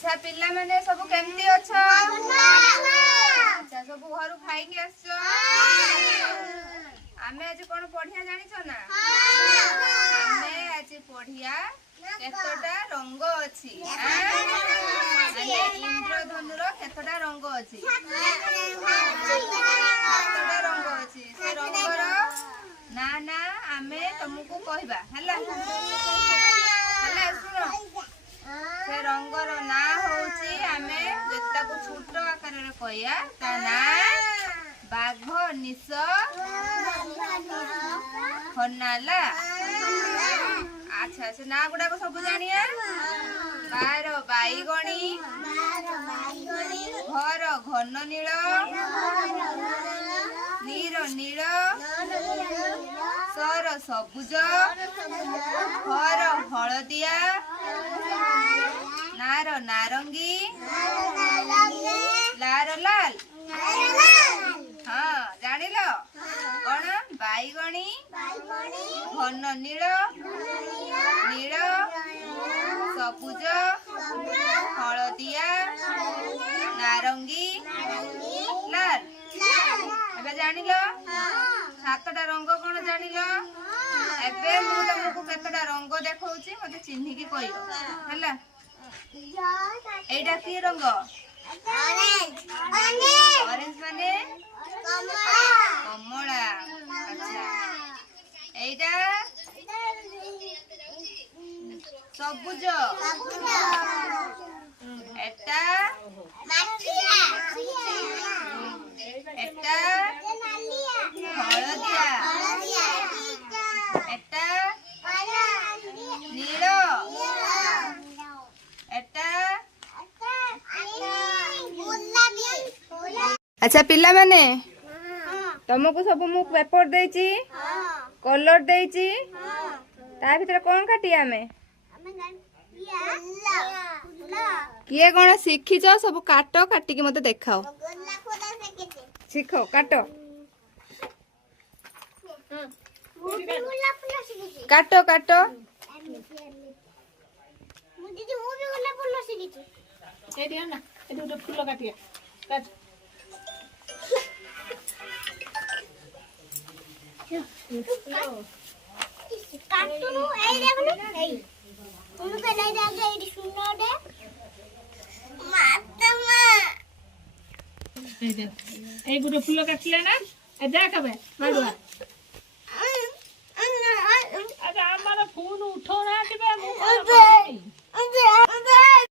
अच्छा पिला माने सब केमती अच्छा अच्छा सब घर खाई के आछो आमे आज कोन पढ़िया जानि छ ना आमे आज पढ़िया केतोटा रंग अछि माने इंद्रधनुर केतोटा रंग अछि केतोटा रंग अछि से रंगर ना ना आमे तुमको कहबा हला हला सुनो से रंगर ना होची आमे जेता को छोट आकार रे कहया ता ना बाघ निस खनाला अच्छा से ना गुडा को सब जानिया बार बाईगणी घर घन नील नीर नील सर सबुज घर हलदिया नार नारंगी लार लाल हाँ जानिल कौन बाईगणी घन नील नील सबुज हलदिया नारंगी लाल एबे जानिल सातटा रंग कौन जानिल एबे मु तुमको केतटा रंग देखौची मते चिन्ही की कहियो हला एटा की रंग ऑरेंज माने कमला अच्छा एटा सबुज एटा एटा हलदिया एटा नील एटा अच्छा पिला माने तुमको सब मु पेपर देची कलर देची ता भीतर कौन काटी आमे किए कौन शिखिच सब काट काटिकी मते देखाओ शिख काट काट काट फूल काटिया काट काटनु ए देखनु ए तुम के ले जाके एडी सुनो दे मातमा ए गुडे फूल काटले ना ए देख बे माडुआ